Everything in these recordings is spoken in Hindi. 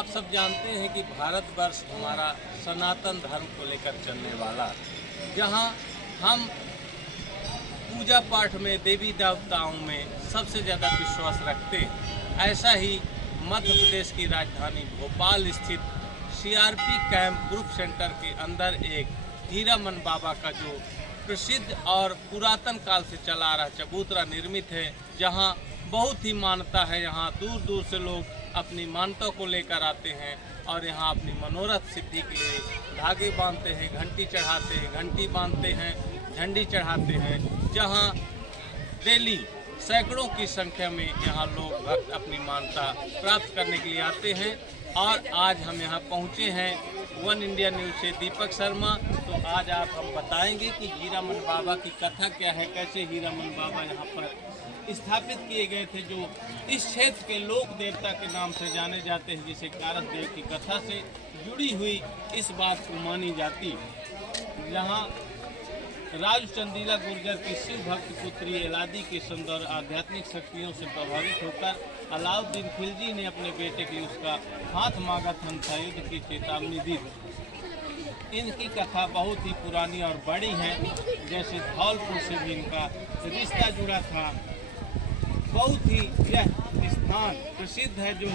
आप सब जानते हैं कि भारतवर्ष हमारा सनातन धर्म को लेकर चलने वाला, जहां हम पूजा पाठ में देवी देवताओं में सबसे ज़्यादा विश्वास रखते हैं। ऐसा ही मध्य प्रदेश की राजधानी भोपाल स्थित सीआरपी कैंप ग्रुप सेंटर के अंदर एक हीरामन बाबा का जो प्रसिद्ध और पुरातन काल से चला आ रहा चबूतरा निर्मित है, जहां बहुत ही मान्यता है। यहाँ दूर दूर से लोग अपनी मान्यताओं को लेकर आते हैं और यहाँ अपनी मनोरथ सिद्धि के लिए धागे बांधते हैं, घंटी चढ़ाते हैं, घंटी बांधते हैं, झंडी चढ़ाते हैं, जहाँ डेली सैकड़ों की संख्या में यहाँ लोग भक्त अपनी मान्यता प्राप्त करने के लिए आते हैं। और आज हम यहाँ पहुँचे हैं वन इंडिया न्यूज़ से दीपक शर्मा। तो आज आप हम बताएंगे कि हीरामन बाबा की कथा क्या है, कैसे हीरामन बाबा यहाँ पर स्थापित किए गए थे, जो इस क्षेत्र के लोक देवता के नाम से जाने जाते हैं, जिसे कारस देव की कथा से जुड़ी हुई इस बात को मानी जाती। यहाँ राज चंदीला गुर्जर की शिव भक्त पुत्री एलादी के सुंदर आध्यात्मिक शक्तियों से प्रभावित होकर अलाउद्दीन खिलजी ने अपने बेटे के उसका हाथ मांगा था, युद्ध की चेतावनी दी। इनकी कथा बहुत ही पुरानी और बड़ी है, जैसे धौलपुर से भी इनका रिश्ता जुड़ा था। बहुत ही यह स्थान प्रसिद्ध है, जो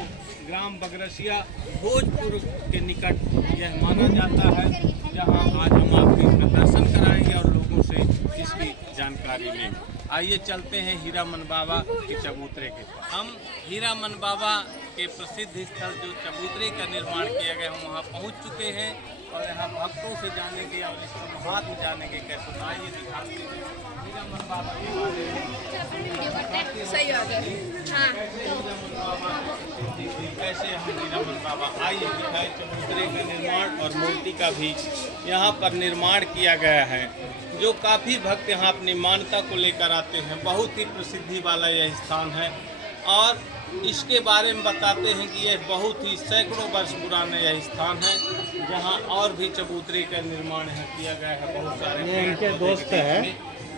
ग्राम बगरसिया भोजपुर के निकट यह माना जाता है, जहां आज हम आपको इसका दर्शन कराएंगे और लोगों से इसकी जानकारी लेंगे। आइए चलते हैं हीरामन बाबा के चबूतरे के। हम हीरामन बाबा के प्रसिद्ध स्थल जो चबूतरे का निर्माण किया गया, हम वहाँ पहुँच चुके हैं और यहाँ भक्तों से जानेंगे और इसका महत्व जानेंगे कैसे। आइए दिखाते हैं हीरामन बाबा सही हो गया। हाँ। कैसे हम हीरामन बाबा आइए दिखाए। चबूतरे का निर्माण और मूर्ति का भी यहाँ पर निर्माण किया गया है, जो काफ़ी भक्त यहाँ अपनी मान्यता को लेकर आते हैं। बहुत ही प्रसिद्धि वाला यह स्थान है और इसके बारे में बताते हैं कि यह बहुत ही सैकड़ों वर्ष पुराना यह स्थान है, जहाँ और भी चबूतरे का निर्माण यहाँ किया गया है। बहुत सारे इनके दोस्त हैं,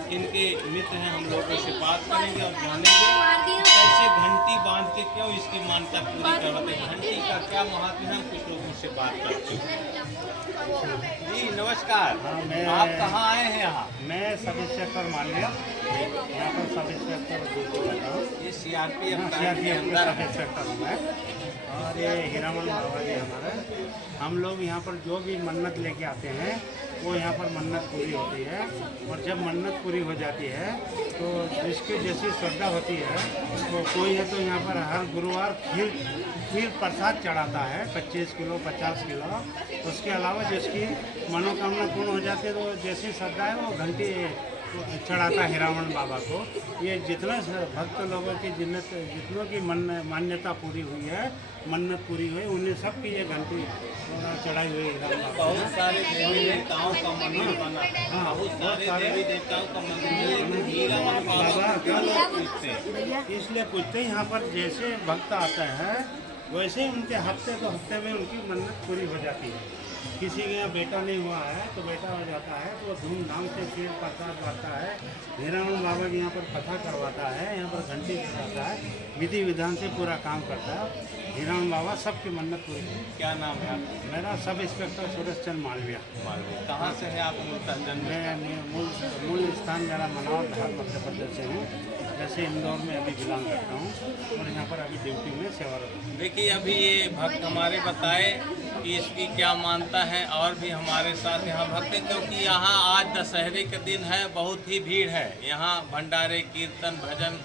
इनके मित्र हैं, हम लोगों से बात करेंगे और जानेंगे कैसे घंटी बांध के क्यों इसकी मान्यता पूरी करवाते हैं, घंटी का क्या महत्व है। हम कुछ लोगों से बात करते हैं। जी नमस्कार। आप कहाँ आए हैं? यहाँ मैं सब इंस्पेक्टर मान लिया, यहाँ पर सब इंस्पेक्टर रहता हूँ। ये सीआरपीएफ के अंदर सब इंस्पेक्टर हूँ मैं। और ये हीरामन बाबा जी हमारे, हम लोग यहाँ पर जो भी मन्नत लेके आते हैं वो यहाँ पर मन्नत पूरी होती है। और जब मन्नत पूरी हो जाती है तो जिसकी जैसी श्रद्धा होती है, तो कोई है तो यहाँ पर हर गुरुवार खीर प्रसाद चढ़ाता है, 25 किलो 50 किलो। उसके अलावा जिसकी मनोकामना पूर्ण हो जाती है तो जैसी श्रद्धा है वो घंटी चढ़ाता है हीरामन बाबा को। ये जितना भक्त लोगों की जितनों की मान्यता पूरी हुई है, मन्नत पूरी हुई, उन्हें सबकी ये घंटी चढ़ाई हुई है। बहुत सारे देवी देवताओं का मंदिर बना, बहुत सारे देवी देवताओं का मंदिर हीरामन बाबा का लोग पूछते हैं। इसलिए पूछते हैं, यहाँ पर जैसे भक्त आता है वैसे ही उनके हफ्ते तो हफ्ते में उनकी मन्नत पूरी हो जाती है। किसी के यहाँ बेटा नहीं हुआ है तो बेटा हो जाता है, तो धूमधाम से खीर प्रसाद बांटता है, हीरामन बाबा जी यहाँ पर कथा करवाता है, यहाँ पर घंटी बजाता है, विधि विधान से पूरा काम करता है। हीरामन बाबा सबकी मन्नत पूरी है। क्या नाम है आपका? मेरा सब इंस्पेक्टर सूरज चंद मालविया। कहाँ से है आप? मूलतः जन्म? मैं मूल स्थान मेरा मनौर धार मध्य प्रदेश से हूँ, जैसे इंदौर में अभी बिलोंग करता हूँ और यहाँ पर अभी ड्यूटी में सेवारत हूँ। देखिए अभी ये भक्त हमारे बताए कि इसकी क्या मान्यता है, और भी हमारे साथ यहाँ भक्त हैं, क्योंकि यहाँ आज दशहरे के दिन है, बहुत ही भीड़ है। यहाँ भंडारे कीर्तन भजन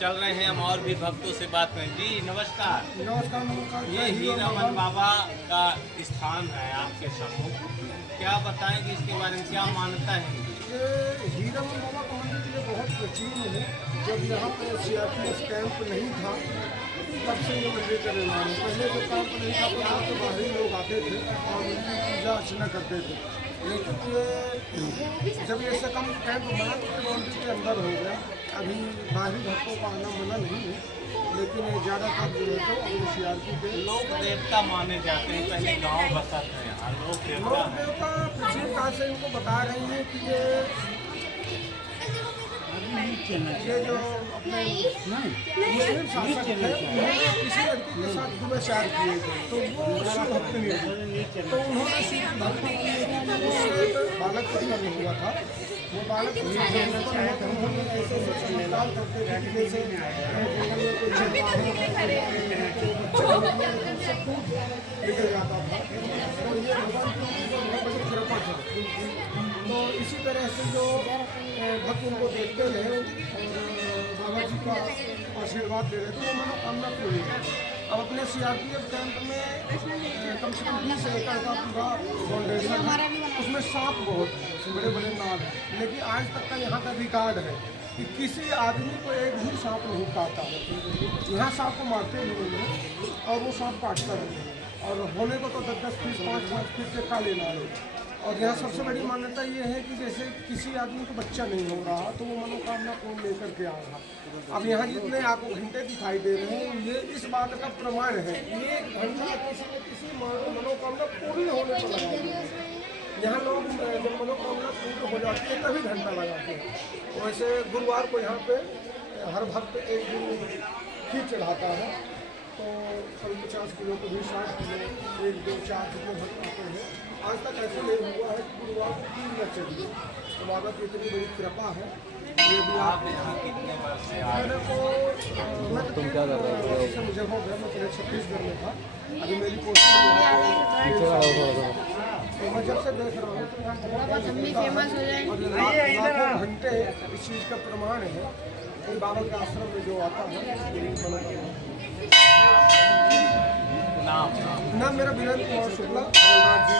चल रहे हैं। हम और भी भक्तों से बात करें। जी नमस्कार। नमस्कार। ये हीरामन बाबा का स्थान है आपके सम्मुख, क्या बताएंगे इसके बारे में, क्या मान्यता है? ये हीरामन बाबा का मंदिर ये बहुत प्राचीन है। जब यहाँ पे सीआरपीएफ कैंप नहीं था तब से ये मंदिर का निर्माण है। पहले जो कैंप नहीं था तो यहाँ से बाहरी लोग आते थे और उनकी पूजा अर्चना करते थे, लेकिन ये जब ये सकम कैंप बना तो मंदिर के अंदर हो गया। अभी बाहरी भक्तों का आना मना नहीं है, लेकिन ज़्यादातर जो है तो सीआरपी के लोक देवता माने जाते हैं। पहले गांव बसा था यहाँ, लोक देवता है। प्राचीन काल से इनको बता रही है कि ये जो अपने मुस्लिम शासक थे, उन्होंने किसी लड़की के साथ दुबे शायर किए थे, तो वो शिव भक्त नहीं थे, तो उन्होंने शिव भक्त उससे बालक उत्पन्न हुआ था। वो बालक उत्पन्न हुआ तो उन्होंने ऐसे चमत्कार करते थे कि जैसे जंगल में कोई सब कुछ निकल जाता था, तो ये भगवान की बहुत बड़ी कृपा था। तो इसी तरह से जो भक्त उनको देखते रहे और बाबा जी का आशीर्वाद दे रहे थे, वो मनोकामना पूरी है। अब अपने CRPF कैंप में कम से कम 20 एकड़ का पूरा फाउंडेशन है, उसमें सांप बहुत है, बड़े बड़े नाग हैं, लेकिन आज तक का यहाँ का रिकॉर्ड है कि किसी आदमी को एक भी सांप नहीं काटा है। यहाँ सांप को मारते भी नहीं है और वो सांप काटता नहीं है, और होने को तो 10-10 फीट 5-5 फीट के काले नाग है। और यहाँ सबसे बड़ी मान्यता ये है कि जैसे किसी आदमी को बच्चा नहीं हो रहा तो वो मनोकामना को लेकर के आ रहा। अब यहाँ जितने आपको घंटे दिखाई दे रहे हैं, ये इस बात का प्रमाण है। ये घंटा किसी न किसी मनोकामना पूरी होने को लगा दिया। यहाँ लोग जब मनोकामना पूरी हो जाती है तभी घंटा लगाते हैं। वैसे गुरुवार को यहाँ पे हर भक्त एक दिन खीर चढ़ाता है, तो कभी 50 किलो, कभी 60 किलो, 1, 2, 4 किलो भक्त आते हैं। आज तक ऐसा नहीं हुआ है कि गुरुवार को 3 न चढ़ी, तो बाबा की इतनी बड़ी कृपा है। ये भी आप यहाँ कितने वर्ष से मेरे को मैं तुम क्या कर रहे हो? मुझे हो गया, मैं पहले छत्तीसगढ़ में था, अभी मेरी पोस्टिंग तो मैं जब से देख रहा हूँ तो यहाँ लाखों घंटे इस चीज़ का प्रमाण है कि बाबा के आश्रम में जो आता है। नाम मेरा वीरेंद्र कुमार शुक्ला, अमरनाथ जी।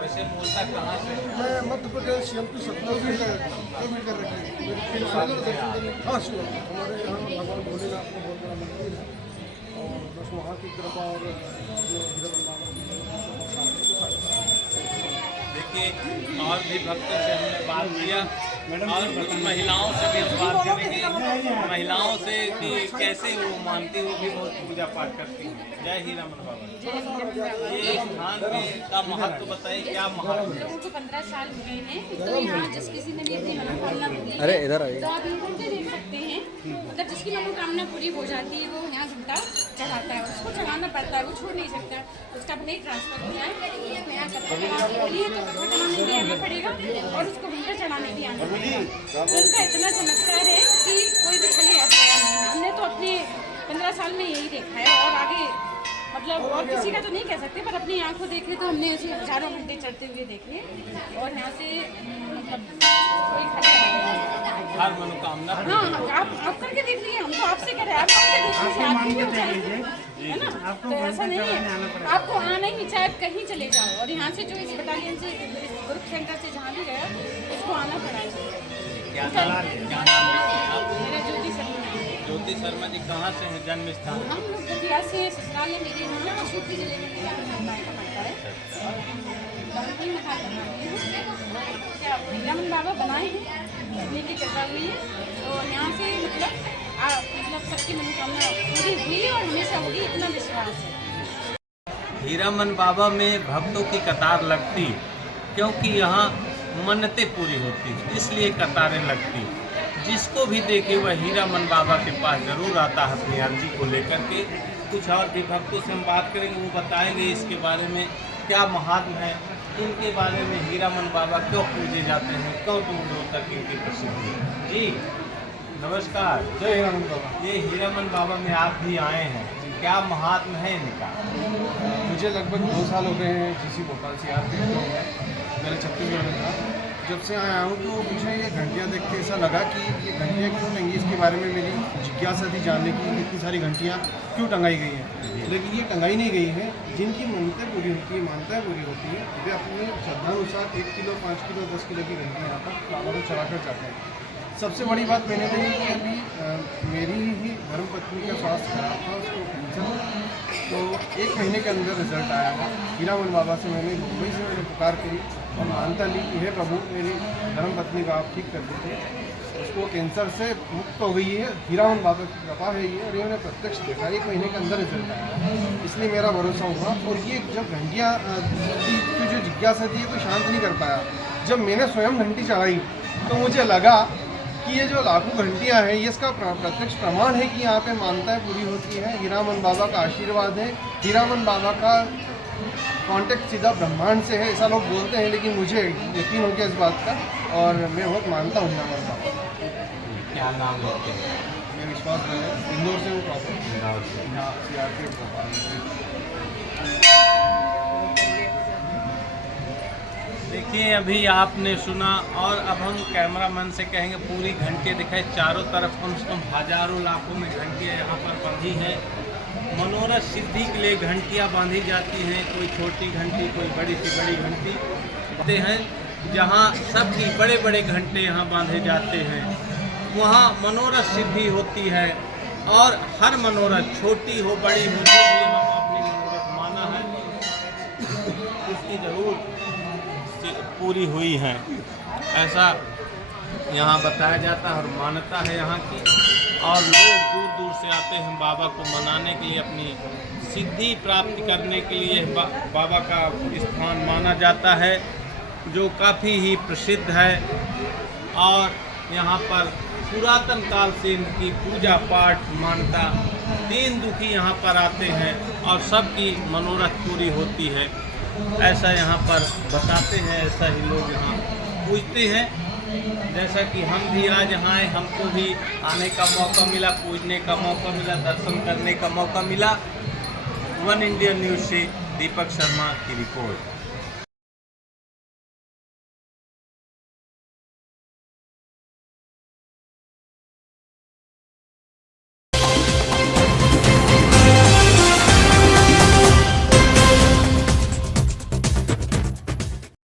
वैसे मूलतः कहाँ से? मैं मध्य प्रदेश MP सतना से कर रखी है। हाँ शिव, हमारे यहाँ भगवान भोलेनाथ का बहुत बड़ा मंदिर है, और बस वहाँ की कृपा और देखिए, और भी भक्तों से हमने बात किया और कुछ महिलाओं से भी हम बात करेंगे, महिलाओं से कि कैसे वो मानती, वो भी बहुत पूजा पाठ करती हैं। जय ही रमन बाबा। ये स्थान में का महत्व बताइए, क्या महत्व है? लोगों को 15 साल हो गए हैं, तो यहाँ जिस किसी ने भी अपनी मनोकामना पूरी अरे इधर आइए। तो आप घंटे देख सकते हैं, मतलब जिसकी मनोकामना पूरी हो जाती है वो यहाँ घंटा चढ़ाता है, उसको चढ़ाना पड़ता है, वो छोड़ नहीं सकता, उसका भले ट्रांसफर हो जाए, उसको यहाँ कथा बोलिए तो कथा कराने भी आना पड़ेगा और उसको घंटा चढ़ाने भी आना पड़ेगा। तो उनका इतना चमत्कार है कि कोई भी खाली ऐसा नहीं। हमने तो अपने 15 साल में यही देखा है, और आगे मतलब और किसी का तो नहीं कह सकते, पर अपनी आंखों देखे तो हमने ऐसे हजारों घंटे चढ़ते हुए देखे, और यहाँ से मतलब कोई खाली हर मनोकामना। हाँ, आप करके देख लीजिए, हम तो आपसे कह रहे हैं, आप करके देख लीजिए, आपकी भी हो जाएगी, है ना? तो ऐसा नहीं है, आपको आना ही चाहे कहीं चले जाओ, और यहाँ से जो इस बटालियन से, ग्रुप सेंटर से जहाँ भी गया उसको आना पड़ा है। क्या नाम है? मेरा ज्योति शर्मा है। ज्योति शर्मा जी कहाँ से हैं, जन्म स्थान? हम लोग दतिया से हैं, ससुराल है मेरे यहाँ शिवपुरी जिले में मेरा का पड़ता है, और दमकल में खाना बनाती हूँ। क्या रमन बाबा बनाए हैं, अपने की कृपा हुई है, तो यहाँ से मतलब सबकी मनोकामना पूरी हुई और हमेशा होगी, इतना विश्वास है। हीरामन बाबा में भक्तों की कतार लगती, क्योंकि यहाँ मन्नतें पूरी होती, इसलिए कतारें लगती। जिसको भी देखे वह हीरामन बाबा के पास जरूर आता है अपनी अर्जी को लेकर के। कुछ और भी भक्तों से हम बात करेंगे, वो बताएंगे इसके बारे में क्या महात्म है, इनके बारे में हीरामन बाबा क्यों पूजे जाते हैं, क्यों दूर दूर तक इनकी प्रसिद्धि है। जी नमस्कार। जय हीरामन बाबा। ये हीरामन बाबा में आप भी आए हैं, क्या महात्म है इनका? मुझे लगभग 2 साल हो गए हैं GC भोपाल से यहाँ पे, मेरे छत्तीसगढ़ में था। जब से आया हूँ तो मुझे ये घंटियाँ देख के ऐसा लगा कि ये घंटियाँ क्यों टंगी, इसके बारे में मेरी जिज्ञासा थी जानने की, इतनी सारी घंटियाँ क्यों टंगाई गई हैं। लेकिन ये टंगाई नहीं गई हैं, जिनकी मन्नतें पूरी होती है, मान्यताएँ पूरी होती है, वे अपने श्रद्धानुसार 1 किलो, 5 किलो, 10 किलो की घंटियाँ यहाँ पर बाबा को चढ़ा कर जाते हैं। सबसे बड़ी बात मैंने देखी कि अभी मेरी ही धर्मपत्नी का स्वास्थ्य खराब था, उसको कैंसर, तो 1 महीने के अंदर रिजल्ट आया है। हीरामन बाबा से मैंने मुंबई से मैंने पुकार करी और मानता ली कि हे प्रभु, मेरी धर्मपत्नी का आप ठीक कर दीजिए, उसको कैंसर से मुक्त हो गई है। हीरामन बाबा की कृपा है ये, और इन्होंने प्रत्यक्ष देखा, 1 महीने के अंदर रिजल्ट आया, इसलिए मेरा भरोसा हुआ। और ये जब घंटियाँ की जो जिज्ञासा थी, ये कोई शांत नहीं कर पाया। जब मैंने स्वयं घंटी चढ़ाई तो मुझे लगा कि ये जो लाखों घंटियाँ हैं ये इसका प्रत्यक्ष प्रमाण है कि यहाँ पे मान्यताएं पूरी होती हैं। हीरामन बाबा का आशीर्वाद है। हीरामन बाबा का कांटेक्ट सीधा ब्रह्मांड से है, ऐसा लोग बोलते हैं, लेकिन मुझे यकीन हो गया इस बात का और मैं बहुत मानता हूँ हीरामन बाबा। क्या नाम रखते हैं? मैं विश्वास है, इंदौर से हूँ प्रॉपर। यहाँ CRPF भोपाल। देखिए अभी आपने सुना और अब हम कैमरामैन से कहेंगे पूरी घंटियाँ दिखाए। चारों तरफ कम से कम हजारों लाखों में घंटियाँ यहाँ पर बंधी हैं। मनोरथ सिद्धि के लिए घंटियाँ बांधी जाती हैं, कोई छोटी घंटी कोई बड़ी से बड़ी घंटी होते हैं। जहाँ सबकी बड़े बड़े घंटे यहाँ बांधे जाते हैं वहाँ मनोरथ सिद्धि होती है और हर मनोरथ छोटी हो बड़ी हो जो भी हम अपनी मनोरथ माना है उसकी जरूर पूरी हुई है, ऐसा यहाँ बताया जाता है और मान्यता है यहाँ की। और लोग दूर दूर से आते हैं बाबा को मनाने के लिए, अपनी सिद्धि प्राप्त करने के लिए बाबा का स्थान माना जाता है जो काफ़ी ही प्रसिद्ध है। और यहाँ पर पुरातन काल से इनकी पूजा पाठ मान्यता, दीन दुखी यहाँ पर आते हैं और सबकी मनोरथ पूरी होती है, ऐसा यहाँ पर बताते हैं। ऐसा ही लोग यहाँ पूजते हैं। जैसा कि हम भी आज यहाँ आए, हमको भी आने का मौका मिला, पूजने का मौका मिला, दर्शन करने का मौका मिला। वन इंडिया न्यूज़ से दीपक शर्मा की रिपोर्ट।